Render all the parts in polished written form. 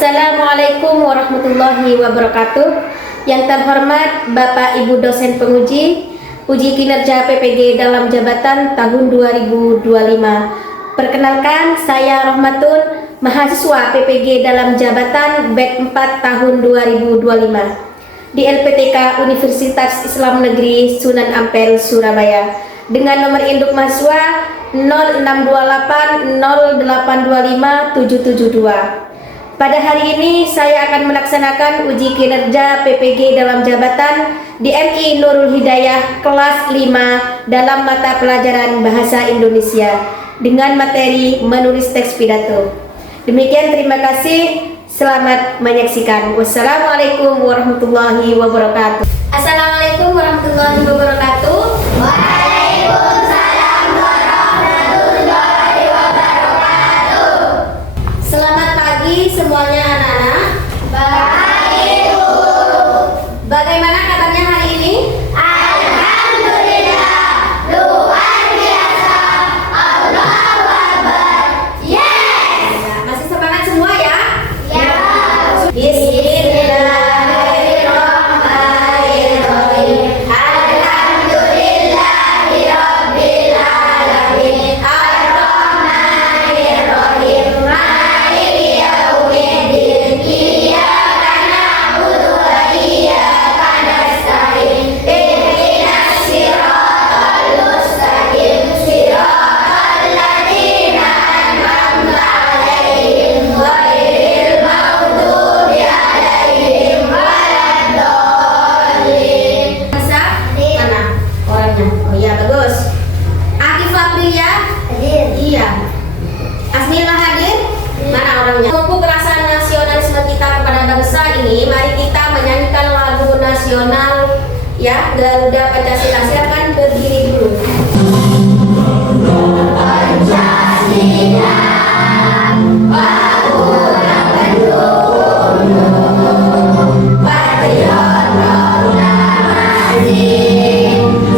Assalamualaikum warahmatullahi wabarakatuh. Yang terhormat Bapak Ibu dosen penguji, uji kinerja PPG dalam jabatan tahun 2025. Perkenalkan, saya Rohmatun, mahasiswa PPG dalam jabatan BEK 4 tahun 2025 di LPTK Universitas Islam Negeri Sunan Ampel, Surabaya, dengan nomor induk mahasiswa 0628 0825 772. Pada hari ini saya akan melaksanakan uji kinerja PPG dalam jabatan di MI Nurul Hidayah kelas 5 dalam mata pelajaran Bahasa Indonesia dengan materi menulis teks pidato. Demikian, terima kasih. Selamat menyaksikan. Wassalamualaikum warahmatullahi wabarakatuh. Assalamualaikum warahmatullahi wabarakatuh. Waalaikumsalam warahmatullahi wabarakatuh. Selamat pagi semuanya anak-anak. Baik, Bu. Bagaimana kabarnya hari ini? Alhamdulillah, luar biasa. Allahu Akbar. Yes. Masih semangat semua ya? Ya. Bismillahirrahmanirrahim. Alhamdulillahirabbil alamin. Arrahmanirrahim. Maliki yaumiddin. Iyyaka na'budu wa iyyaka nasta'in. Ihdinas siratal mustaqim. Siratal ladzina an'amta 'alaihim ghairil maghdubi 'alaihim waladdallin. Bisa? Mana orangnya? Oh iya, bagus. Akif Aprilia? Hadir. Iya. Asmila hadir? Mana orangnya? Untuk rasa nasionalisme kita kepada bangsa ini, mari kita menyanyikan lagu nasional ya, Garuda Pancasila. Silakan berdiri dulu. Pancasila, Bangsa pendukung, patriot proklamasi,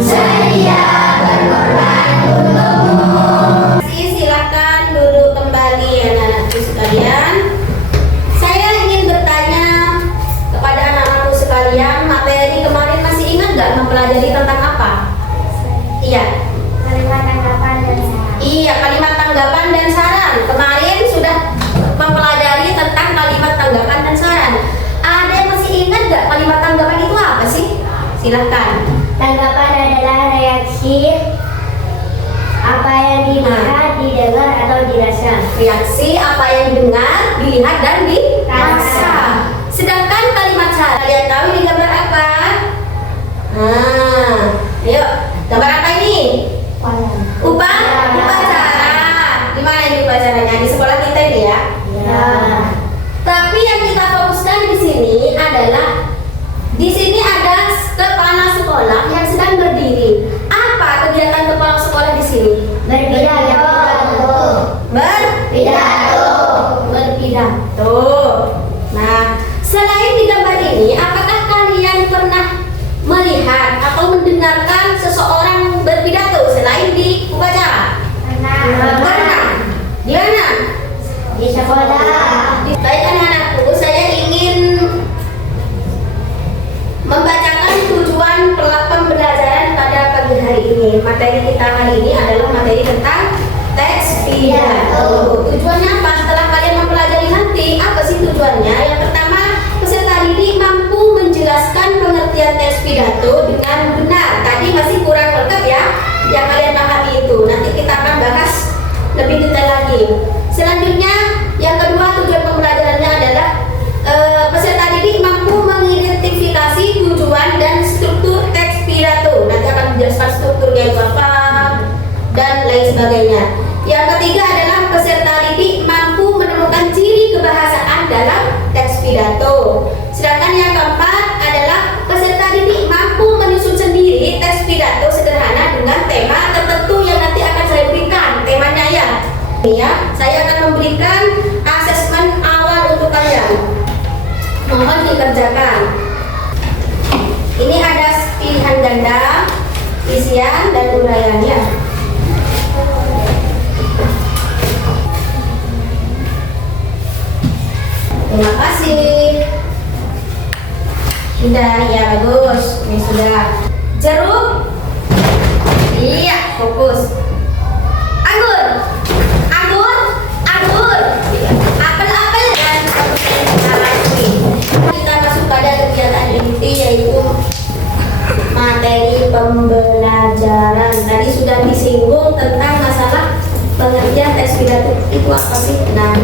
sedia berkorban untukmu. Silakan duduk kembali anak-anakku sekalian. Saya ingin bertanya kepada anak-anakku sekalian, materi kemarin masih ingat nggak mempelajari tentang apa? Iya. Kalimat tanggapan dan saran. Iya, kalimat tanggapan dan saran. Kemarin sudah mempelajari tentang kalimat tanggapan dan saran. Ada yang masih ingat nggak kalimat tanggapan itu apa sih? Silahkan. Tanggapan adalah reaksi apa yang dilihat, didengar, atau dirasa. Reaksi apa yang didengar, dilihat, dan dirasa. Rasa. Sedangkan kalimat saran, kalian tahu ini gambar apa? Nah, ayo, gambar apa ini? Upacara. Di mana ini upacaranya? Di sekolah kita ini ya. Ya. Tapi yang kita fokuskan di sini adalah di sini ada kepala sekolah yang sedang berdiri. Apa kegiatan kepala sekolah di sini? Berpidato. Berpidato. Nah, selain di gambar ini, apakah kalian pernah melihat atau mendengarkan seseorang berpidato selain di upacara? Pernah. Di mana? Di sekolah. Baik anak-anakku, saya ingin membacakan tujuan pembelajaran pada pagi hari ini. Materi kita hari ini adalah materi tentang teks pidato. Tujuannya apa? Setelah kalian mempelajari nanti, apa sih tujuannya? Yang pertama, peserta didik mampu menjelaskan pengertian teks pidato dengan benar. Tadi masih kurang lengkap ya, yang kalian pahami itu. Nanti kita akan bahas lebih detail lagi. Selanjutnya, yang kedua, tujuan pembelajarannya adalah peserta didik mampu mengidentifikasi tujuan dan struktur teks pidato. Nanti akan menjelaskan strukturnya itu apa dan lain sebagainya. Yang ketiga adalah peserta didik mampu menemukan ciri kebahasaan dalam teks pidato. Sedangkan yang keempat adalah peserta didik mampu menyusun sendiri teks pidato sederhana dengan tema tertentu yang nanti akan saya berikan. Temanya ya, saya akan memberikan asesmen awal untuk kalian. Mohon dikerjakan. Ini ada pilihan ganda, isian, dan uraiannya. Terima kasih. Sudah, ya bagus. Ini sudah. Jeruk. Iya, fokus. Anggur. Anggur. Anggur. Apel-apel dan seterusnya. Kita masuk pada kegiatan inti yaitu materi pembelajaran. Tadi sudah disinggung tentang masalah pengertian teks pidato itu apa sih? Nah,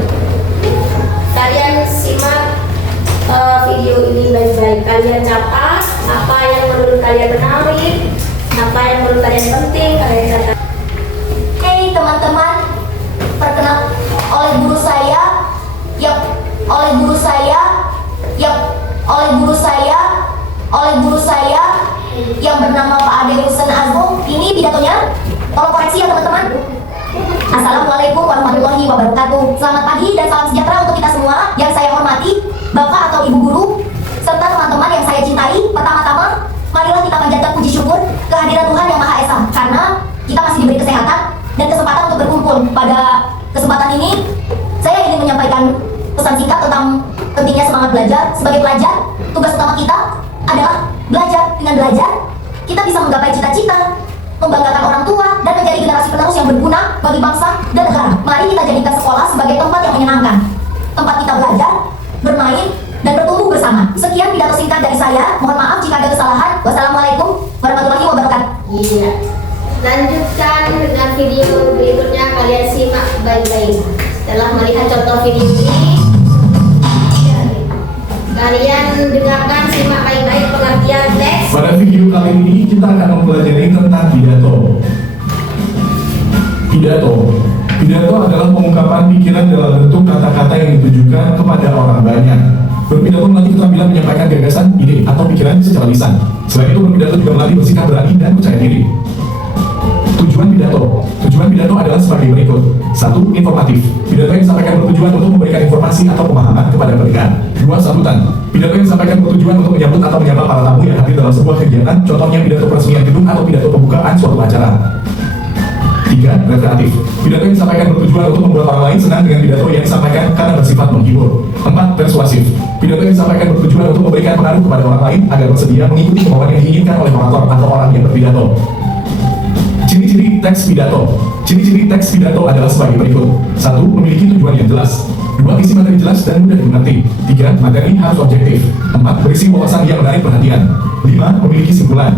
kalian simak video ini baik-baik. Kalian catat apa yang menurut kalian menarik, apa yang menurut kalian penting, kalian catat. Hey teman-teman, perkenal oleh guru saya, oleh guru saya yang bernama Pak Ade Husen Agung. Ini pidatonya, tolong koreksi ya teman-teman. Assalamualaikum warahmatullahi wabarakatuh. Selamat pagi dan salam sejahtera untuk kita semua yang saya hormati, Bapak atau Ibu Guru, serta teman-teman yang saya cintai. Pertama-tama, marilah kita panjatkan puji syukur kehadiran Tuhan Yang Maha Esa, karena kita masih diberi kesehatan dan kesempatan untuk berkumpul. Pada kesempatan ini, saya ingin menyampaikan pesan singkat tentang pentingnya semangat belajar. Sebagai pelajar, tugas utama kita adalah belajar. Dengan belajar, kita bisa menggapai cita-cita, membanggakan orang tua, dan menjadi generasi penerus yang berguna bagi bangsa dan negara. Mari kita jadikan sekolah sebagai tempat yang menyenangkan, tempat kita belajar, bermain, dan bertumbuh bersama. Sekian pidato singkat dari saya. Mohon maaf jika ada kesalahan. Wassalamualaikum warahmatullahi wabarakatuh. Iya. Lanjutkan dengan video berikutnya, kalian simak baik-baik. Setelah melihat contoh video ini, kalian dengarkan, simak baik-baik pengertian teks. Pada video kali ini kita akan mempelajari tentang pidato. Pidato adalah pengungkapan pikiran dalam bentuk kata-kata yang ditujukan kepada orang banyak. Berpidato melatih keterampilan menyampaikan gagasan, ide, atau pikiran secara lisan. Selain itu, berpidato juga melatih bersikap berani dan percaya diri. Tujuan pidato adalah sebagai berikut. 1. Informatif. Pidato yang disampaikan bertujuan untuk memberikan informasi atau pemahaman kepada pendengar. 2. Sambutan. Pidato yang disampaikan bertujuan untuk menyambut atau menyapa para tamu yang hadir dalam sebuah kegiatan, contohnya pidato peresmian gedung atau pidato pembukaan suatu acara. 3. Rekreatif. Pidato yang disampaikan bertujuan untuk membuat orang lain senang dengan pidato yang disampaikan karena bersifat menghibur. 4. Persuasif. Pidato yang disampaikan bertujuan untuk memberikan pengaruh kepada orang lain agar bersedia mengikuti kemauan yang diinginkan oleh orator atau orang yang berpidato. Ciri-ciri teks pidato. Ciri-ciri teks pidato adalah sebagai berikut. 1. Memiliki tujuan yang jelas. 2. Isi materi jelas dan mudah dimengerti. 3. Materi harus objektif. 4. Berisi wawasan yang menarik perhatian. 5. Memiliki simpulan.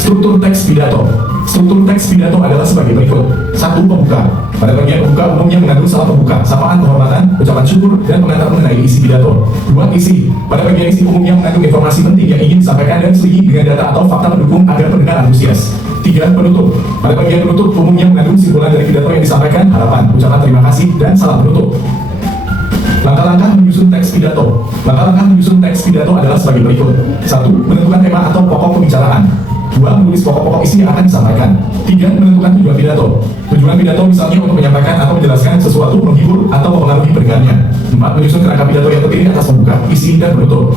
Struktur teks pidato. Struktur teks pidato adalah sebagai berikut. 1. Pembuka. Pada bagian pembuka umumnya mengandung salam pembuka, sapaan kehormatan, ucapan syukur, dan pengantar mengenai isi pidato. 2. Isi. Pada bagian isi umumnya mengandung informasi penting yang ingin disampaikan dan diselingi dengan data atau fakta pendukung agar pendengar antusias. 3. Penutup. Pada bagian penutup umumnya mengandung simpulan dari pidato yang disampaikan, harapan, ucapan terima kasih, dan salam penutup. Langkah-langkah menyusun teks pidato. Langkah-langkah menyusun teks pidato adalah sebagai berikut. 1. Menentukan tema atau pokok pembicaraan. 2. Menulis pokok-pokok isi yang akan disampaikan. 3. Menentukan tujuan pidato. Tujuan pidato misalnya untuk menyampaikan atau menjelaskan sesuatu, menghibur, atau mempengaruhi pendengarnya. 4. Menyusun kerangka pidato yang terdiri atas pembuka, isi, dan penutup.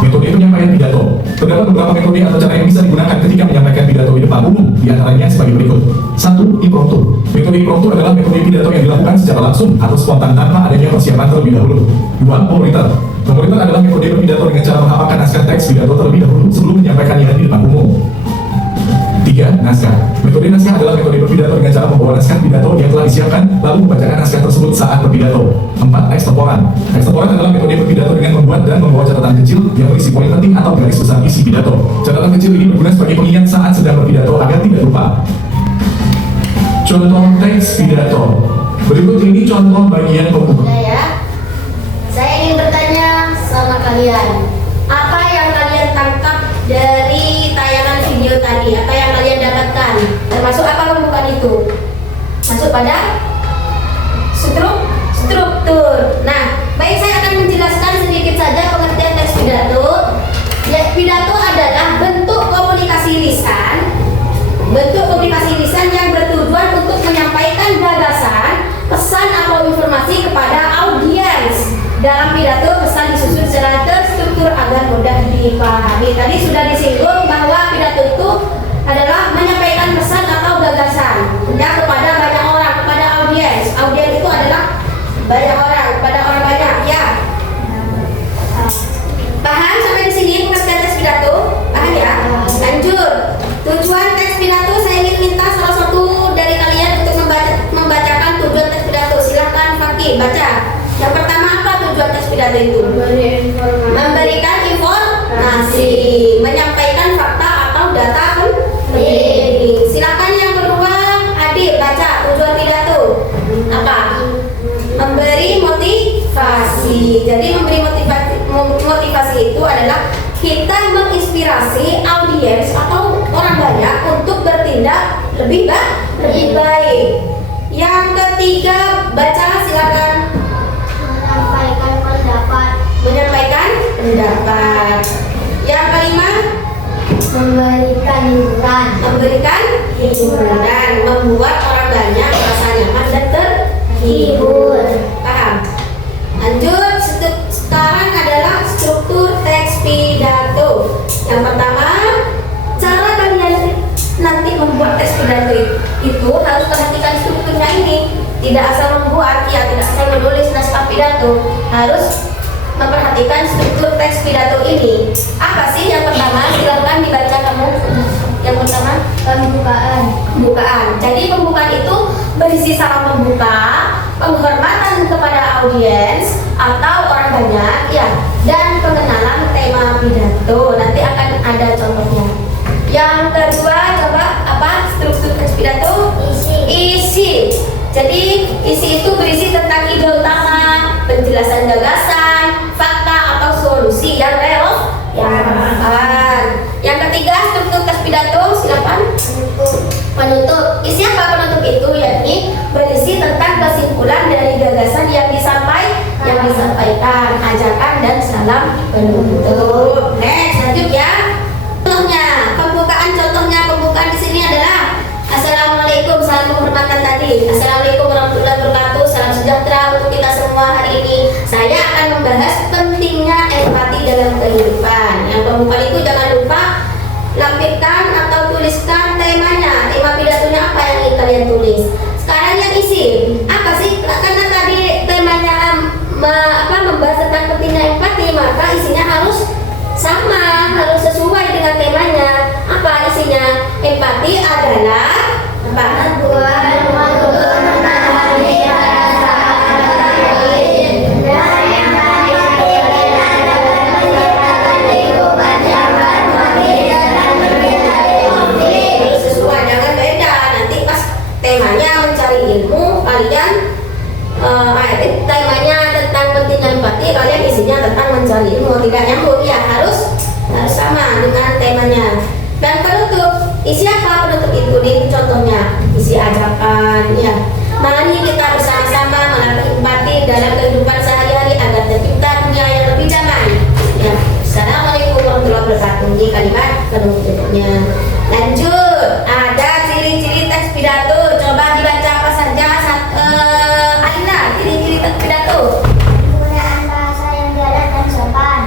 Metode penyampaian pidato. Terdapat beberapa metode atau cara yang bisa digunakan ketika menyampaikan pidato di depan umum, di antaranya sebagai berikut. 1. Impromptu. Metode impromptu adalah metode pidato yang dilakukan secara langsung atau spontan tanpa adanya persiapan terlebih dahulu. 2. Memoritor. Memoritor adalah metode berpidato dengan cara menghafalkan naskah teks pidato terlebih dahulu sebelum menyampaikannya di depan umum. 3. Naskah. Metode naskah adalah metode berpidato dengan cara membawa naskah pidato yang telah disiapkan lalu membacakan naskah tersebut saat berpidato. 4. Ekstemporan. Ekstemporan adalah metode berpidato dengan membuat dan membawa catatan kecil yang berisi poin penting atau garis besar isi pidato. Catatan kecil ini berguna sebagai pengingat saat sedang berpidato agar tidak lupa. Contoh teks pidato. Berikut ini contoh bagian pembuka. Ya. Saya ingin bertanya sama kalian, apa yang kalian tangkap dari tayangan video tadi? Apa yang kalian dapatkan? Termasuk apa pembukaan itu? Masuk pada struktur. Nah, baik, saya akan menjelaskan sedikit saja pengertian teks pidato. Ya, pidato adalah bentuk komunikasi lisan. Bentuk komunikasi lisan yang bertujuan untuk menyampaikan gagasan, pesan atau informasi kepada audiens. Dalam pidato, pesan disusun secara terstruktur agar mudah pendapat. Yang kelima, Memberikan hiburan. memberikan hiburan, membuat orang banyak merasa nyaman dan terhibur. Paham? Lanjut, sekarang adalah struktur teks pidato. Yang pertama, cara kalian nanti membuat teks pidato itu harus perhatikan strukturnya ini. Tidak asal membuat, ya tidak asal menulis naskah pidato, harus memperhatikan struktur teks pidato ini. Apa sih yang pertama? Silakan dibaca kamu. Yang pertama, pembukaan. Jadi pembukaan itu berisi salam pembuka, penghormatan kepada audiens atau orang banyak, ya, dan pengenalan tema pidato. Nanti akan ada contohnya. Yang kedua, coba apa struktur teks pidato? Isi. Jadi isi itu berisi tentang ide utama, penjelasan gagasan, fakta atau solusi yang relevan. Yang ketiga, struktur teks pidato, silakan. Penutup. Isi apa penutup itu? Yakni berisi tentang kesimpulan dari gagasan yang disampaikan, ajakan dan salam penutup. Next, lanjut ya. Contohnya, pembukaan di sini adalah Assalamualaikum, salam penghormatan tadi. Assalamualaikum warahmatullahi wabarakatuh. Salam sejahtera untuk kita semua hari ini. Saya akan membahas pentingnya empati dalam kehidupan. Yang pembukaan itu jangan lupa lampirkan atau tuliskan temanya. Tema pidatonya apa yang ingin kalian tulis. Sekarang yang isi. Apa sih? Karena tadi temanya membahas tentang pentingnya empati, maka isinya harus sama, harus sesuai dengan temanya. Apa isinya? Empati adalah sesuai, jangan beda. Nanti pas temanya mencari ilmu, kalian temanya tentang pentingnya empati, kalian isinya tentang mencari ilmu, tidak nyambung ya, harus sama dengan temanya. Dan penutup, isi apa penutup itu? Di contohnya isi ajakan, ya. Mari kita bersama-sama melatih empati dalam kehidupan sehari-hari agar tercipta dunia yang lebih damai. Ya. Assalamualaikum warahmatullahi wabarakatuh. Ini kalimat penutupnya. Lanjut, ada ciri-ciri teks pidato. Coba dibaca apa saja. Alina, ciri-ciri teks pidato. Menggunakan bahasa yang jelas dan sopan.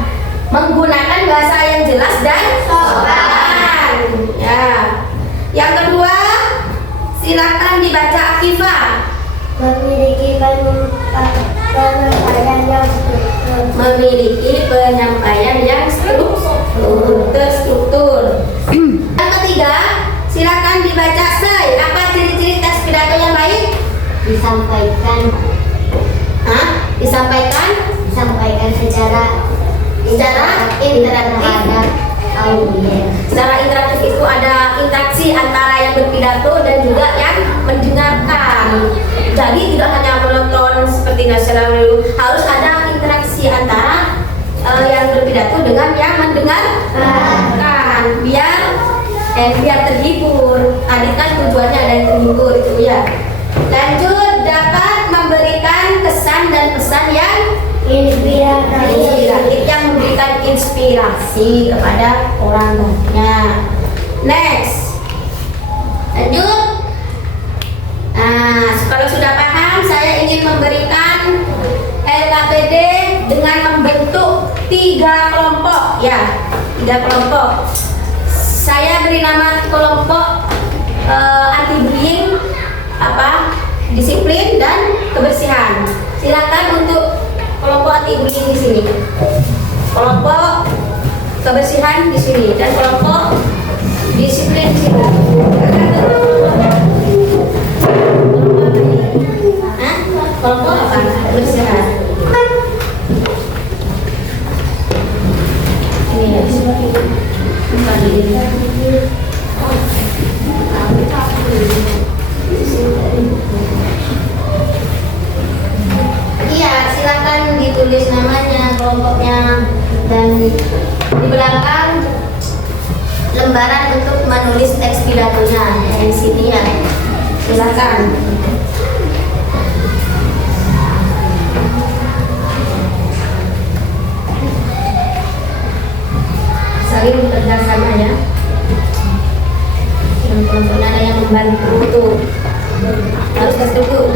Menggunakan bahasa yang jelas dan sopan. Ya. Yang kedua, silakan dibaca Akifah. Memiliki penyampaian yang struktur. Memiliki penyampaian yang terstruktur. Yang ketiga, silakan dibaca Say. Apa ciri-ciri teks pidato yang baik? Disampaikan Disampaikan secara interaktif. audiens. Secara interaktif itu ada interaksi antara yang berpidato dan juga yang mendengarkan. Jadi tidak hanya menonton seperti nasional, harus ada interaksi antara yang berpidato dengan yang mendengarkan, biar terhibur. Tadi kan tujuannya ada yang terhibur itu ya. Lanjut, dapat memberikan kesan dan pesan yang inspiratif, yang memberikan inspirasi kepada orang banyak. Next, lanjut. Nah, kalau sudah paham, saya ingin memberikan LKPD dengan membentuk 3 kelompok, ya, 3 kelompok. Saya beri nama kelompok anti-bullying, disiplin dan kebersihan. Silakan untuk kelompok anti-bullying di sini, kelompok kebersihan di sini, dan kelompok disiplin di sini. Kelompok apa? Kebersihan. Ini ya. Bukan ini. Iya, silakan ditulis namanya, kelompoknya, dan di belakang lembaran untuk menulis teks pidatonya di sini ya. Silakan. saling kerjasama ya. Teman-teman ada yang membantu tuh, harus kasih tuh.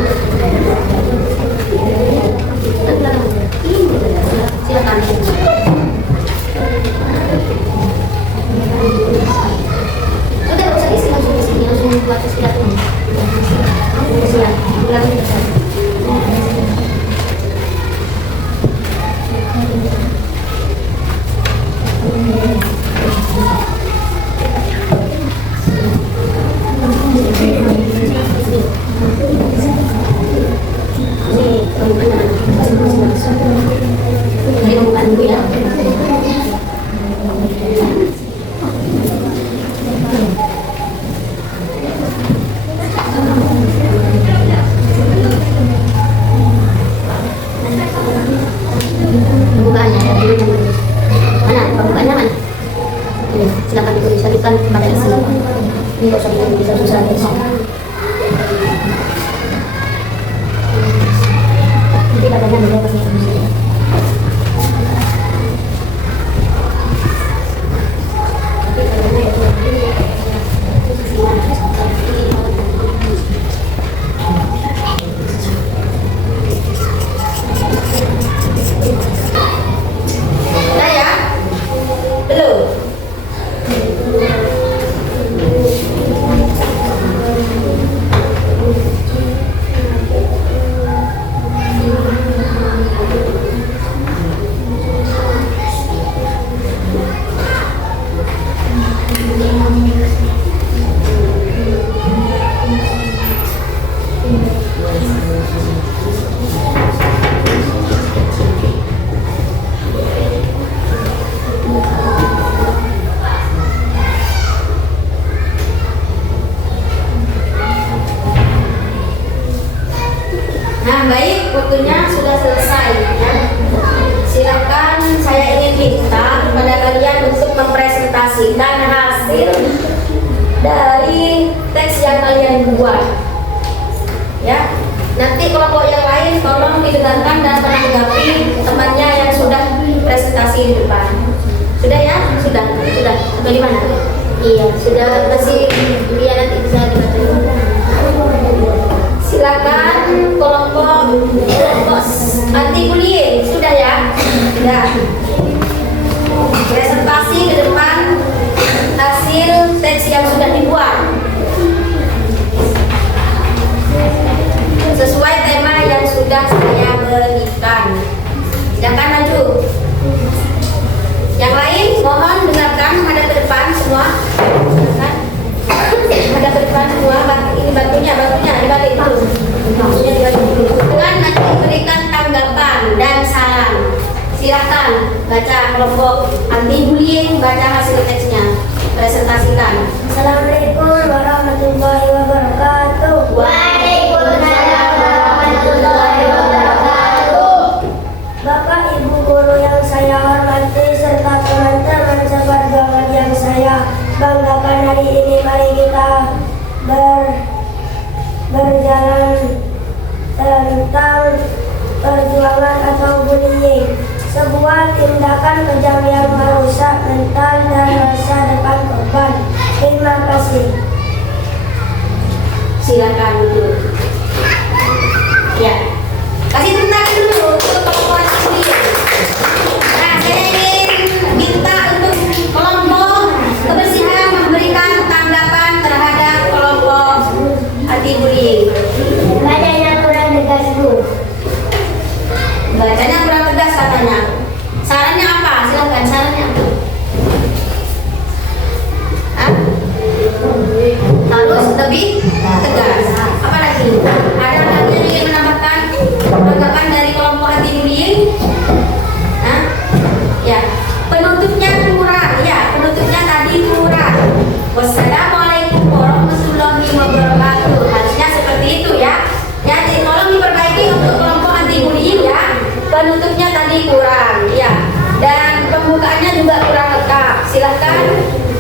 Silakan. Udah usah isi langsung buat silakan. Silakan dituliskan kepada isi. Ini nggak usah susah. Nanti katanya beda pasti bisa. Udah ya? Belum? Nah, baik, waktunya sudah selesai ya. Silakan, saya ingin minta kepada kalian untuk mempresentasikan hasil dari teks yang kalian buat. Ya. Nanti kelompok yang lain tolong didengarkan dan menanggapi temannya yang sudah presentasi di depan. Sudah ya? Sudah. Atau di mana? Iya, sudah, masih dia nanti bisa dibantu. Silakan kelompok anti bullying, sudah ya? Sudah. Presentasi ke depan hasil teks yang sudah dibuat sesuai tema yang sudah saya berikan. Silakan maju. Yang lain mohon dengarkan, menghadap ke depan semua. Silakan. Menghadap ke depan semua. Ini batunya dibalik dulu. Batunya dibalik dulu. Dengan nanti berikan tanggapan dan saran. Silakan baca kelompok anti bullying, baca hasil teksnya. Presentasikan. Assalamualaikum warahmatullahi wabarakatuh. Waalaikumsalam warahmatullahi wabarakatuh. Bapak Ibu guru yang saya hormati serta teman-teman seperjuangan yang saya banggakan, hari ini mari kita berjalan tentang perjuangan atau bullying, sebuah tindakan kejam yang merusak mental dan masa depan korban. Terima kasih. Silakan dulu. Ya. Kasih tepuk tangan dulu untuk kelompok bullying. Nah, saya ingin minta untuk kelompok kebersihan memberikan tanggapan terhadap kelompok anti bullying. Bacanya kurang tegas, Bu. Bacanya kurang tegas katanya. Sarannya apa? Silakan, sarannya apa? Hah? Harus lebih tegas. Apa lagi? Ada lagi yang ingin menambahkan tanggapan dari kelompok anti bullying? Hah? Ya. Penutupnya kurang. Ya, penutupnya tadi kurang. Wassalamualaikum warahmatullahi wabarakatuh. Harusnya seperti itu ya. Ya, tolong diperbaiki untuk kelompok anti bullying ya. Penutupnya tadi kurang, ya. Dan pembukaannya juga kurang lengkap. Silahkan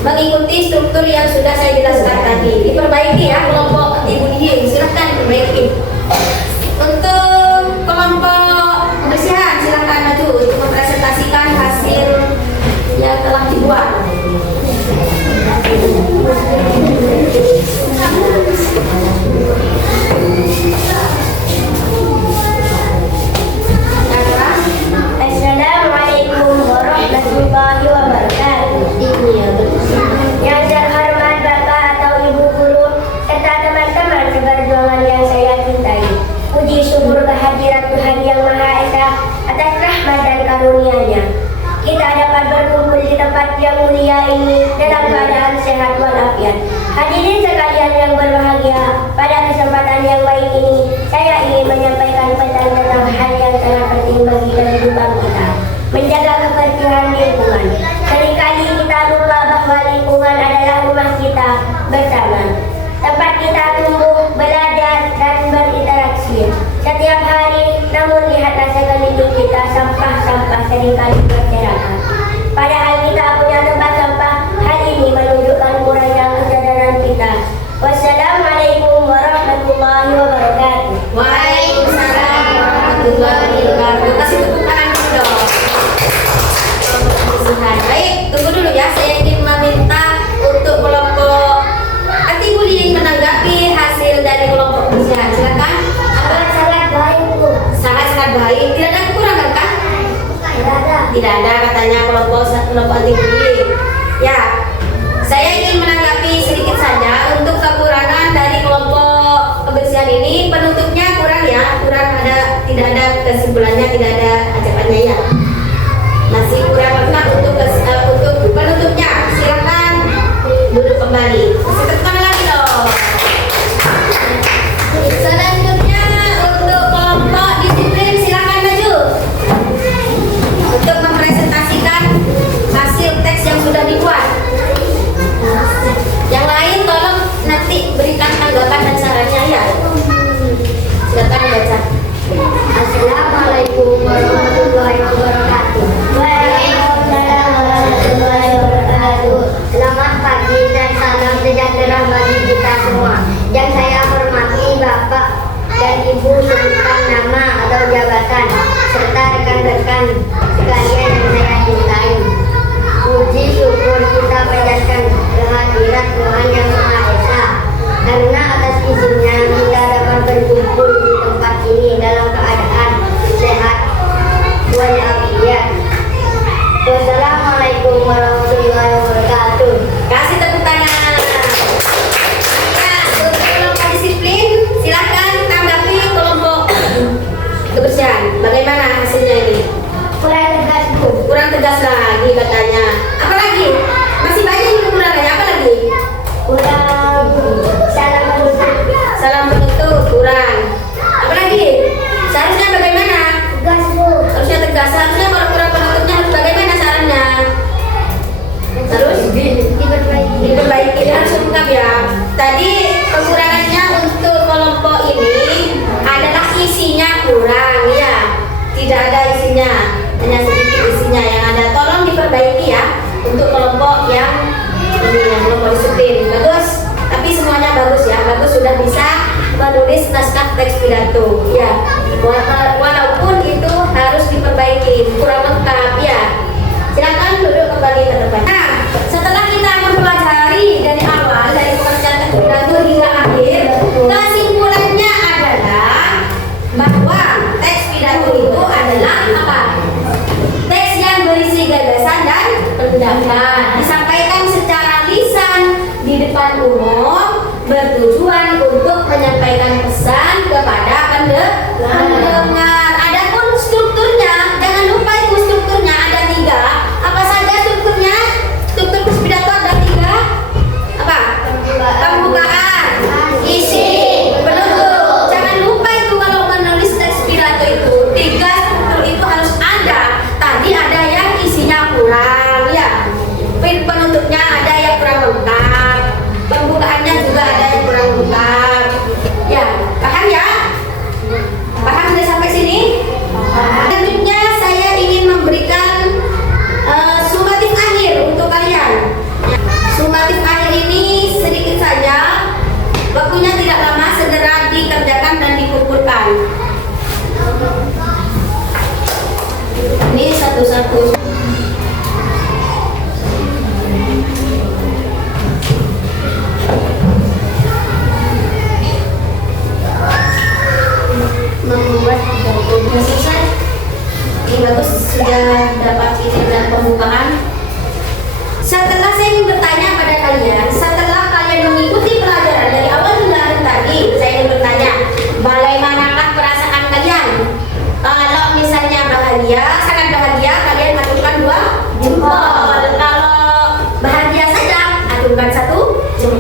mengikuti struktur yang sudah saya jelaskan tadi. Diperbaiki ya kelompok anti bullying. Silahkan diperbaiki. Untuk kelompok kebersihan silahkan maju untuk mempresentasikan hasil yang telah dibuat. Hadirin sekalian yang berbahagia, pada kesempatan yang baik ini, saya ingin menyampaikan pesan tentang hal yang sangat penting bagi kehidupan kita, menjaga kebersihan lingkungan. Seringkali kita lupa bahwa lingkungan adalah rumah kita bersama, tempat kita tumbuh, belajar, dan berinteraksi setiap hari. Namun lihatlah sekeliling kita, sampah-sampah seringkali berserakan. Padahal kita punya tempat sampah. Hal ini menunjukkan kurangnya kesadaran kita. Wassalamualaikum warahmatullahi wabarakatuh. Waalaikumsalam warahmatullahi wabarakatuh. Kasih tepuk tangan dulu dong. Baik, tunggu dulu ya. Saya ingin meminta untuk kelompok anti bullying menanggapi hasil dari kelompok kebersihan. Silakan. Sangat baik, Bu. Sangat baik. Tidak ada kekurangan kan? Tidak ada katanya kelompok anti bullying. Ya, saya ingin menanggapi sedikit saja untuk kekurangan dari kelompok kebersihan ini. Penutupnya kurang ya, tidak ada kesimpulannya, tidak ada ajakannya ya. Masih kurang lengkap untuk penutupnya. Silakan duduk kembali. Sebentar lagi dong. Selanjutnya untuk kelompok disiplin, silakan maju untuk mempresentasikan hasil teks yang sudah dibuat. Yang lain tolong nanti berikan tanggapan dan sarannya ya. Silakan baca. Assalamualaikum warahmatullahi wabarakatuh. Waalaikumsalam warahmatullahi wabarakatuh. Selamat pagi dan salam sejahtera bagi kita semua. Yang saya hormati Bapak dan Ibu, sebutkan nama atau jabatan serta rekan-rekan sekalian yang saya cintai. Puji syukur kita panjatkan kehadirat Tuhan Yang Maha Esa, karena atas izinnya kita dapat berkumpul di tempat ini dalam keadaan sehat walafiat. Wassalamualaikum warahmatullahi wabarakatuh. Kasih tepuk tangan. Ya, untuk kelompok disiplin, silakan tanggapi kelompok kebersihan. Bagaimana hasilnya ini? Kurang tegas, Bu. Kurang tegas lagi katanya. Apa lagi? Masih banyak yang kekurangannya. Apa lagi? Kurang salam menutup. Salam penutup kurang. Apa lagi? Seharusnya bagaimana? Tegas, Bu. Harusnya tegas. Seharusnya kalau kurang penutupnya harus bagaimana sarannya? Harus diperbaiki, harus lengkap ya. Tadi kekurangannya untuk kelompok ini adalah isinya kurang ya. Tidak ada isinya, hanya sedikit isinya yang ada. Tolong diperbaiki ya untuk kelompok yang ini, yang kelompok disiplin. Bagus, tapi semuanya bagus ya. Bagus, sudah bisa menulis naskah teks pidato ya. Walaupun itu harus diperbaiki, kurang lengkap ya. Silakan duduk kembali ke tempat. Nah, setelah kita mempelajari dari awal, dari pengertian teks pidato hingga akhir, kesimpulannya adalah bahwa teks pidato itu adalah apa? Teks yang berisi gagasan dan pendapat, disampaikan secara lisan di depan umum, bertujuan untuk menyampaikan pesan kepada pendengar. Adapun strukturnya, jangan lupa itu strukturnya ada 3. Apa saja strukturnya? Struktur teks pidato ada 3. Apa? Pembukaan, isi, penutup. Jangan lupa itu kalau menulis teks pidato itu 3 struktur itu harus ada. Tadi ada yang isinya kurang ya. Penutupnya ada yang kurang lengkap. Pembukaannya juga ada yang kurang lengkap. Ya, paham ya? Paham sudah sampai sini? Selanjutnya saya ingin memberikan sumatif akhir untuk kalian. Sumatif akhir ini sedikit saja. Waktunya tidak lama, segera dikerjakan dan dikumpulkan. Ini satu-satu.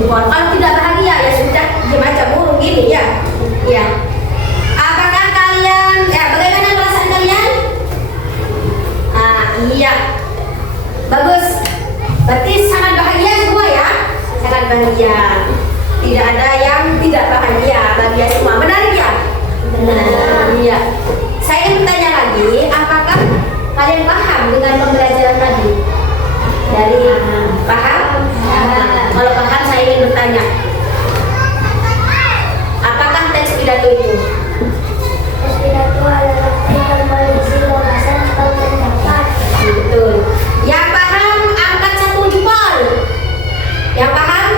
jempol. Kalau tidak bahagia ya sudah diam aja murung gini ya. Ya. Apakah kalian bagaimana perasaan kalian? Iya. Bagus. Berarti sangat bahagia semua ya. Sangat bahagia. Tidak ada yang tidak bahagia. Bahagia semua. Benar ya? Benar. Iya. Saya ingin bertanya lagi, apakah kalian paham dengan pembelajaran tadi? Dari paham? Kalau paham saya ingin bertanya, apakah teks pidato itu? Teks pidato adalah teks berisi gagasan atau pendapat. Betul. Yang paham angkat satu jempol. Yang paham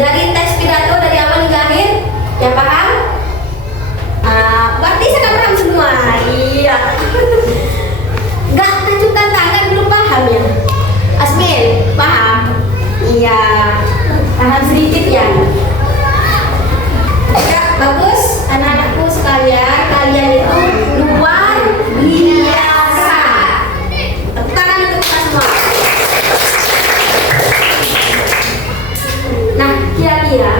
dari teks pidato dari awal hingga akhir? Yang paham? Berarti sudah paham semua. Iya. Gak tajukan tangan belum paham ya? Asmin, paham? Iya. Paham sedikit ya? Ya, bagus anak-anakku sekalian, kalian itu luar biasa. Tepuk tangan untuk kita semua. Nah, kira-kira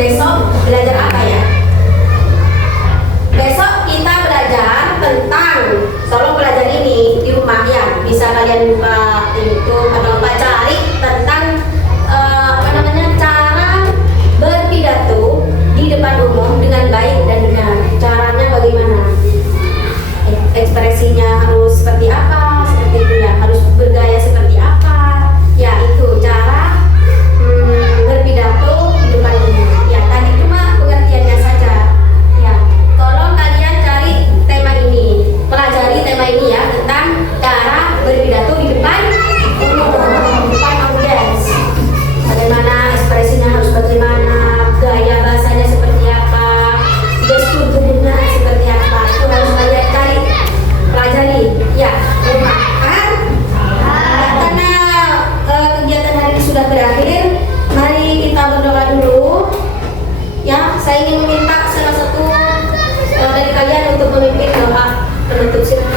besok belajar apa ya? Besok kita belajar tentang, tolong belajar ini di rumah ya. Bisa kalian buka YouTube atau cari tentang cara berpidato di depan umum dengan baik dan benar. Caranya bagaimana? Ekspresinya harus seperti apa? Seperti itu ya. Harus bergaya seperti apa? Ya itu cara berpidato di depan umum. Ya tadi cuma pengertiannya saja. Ya, tolong kalian cari tema ini, pelajari tema ini ya tentang cara berpidato di depan umum, depan audiens. Bagaimana ekspresinya harus bagaimana, gaya bahasanya seperti apa, gestur tubuhnya seperti apa, itu harus kalian cari, pelajari. Ya, paham? Karena kegiatan hari ini sudah berakhir, mari kita berdoa dulu. Ya, saya ingin meminta salah satu dari kalian untuk memimpin doa penutup.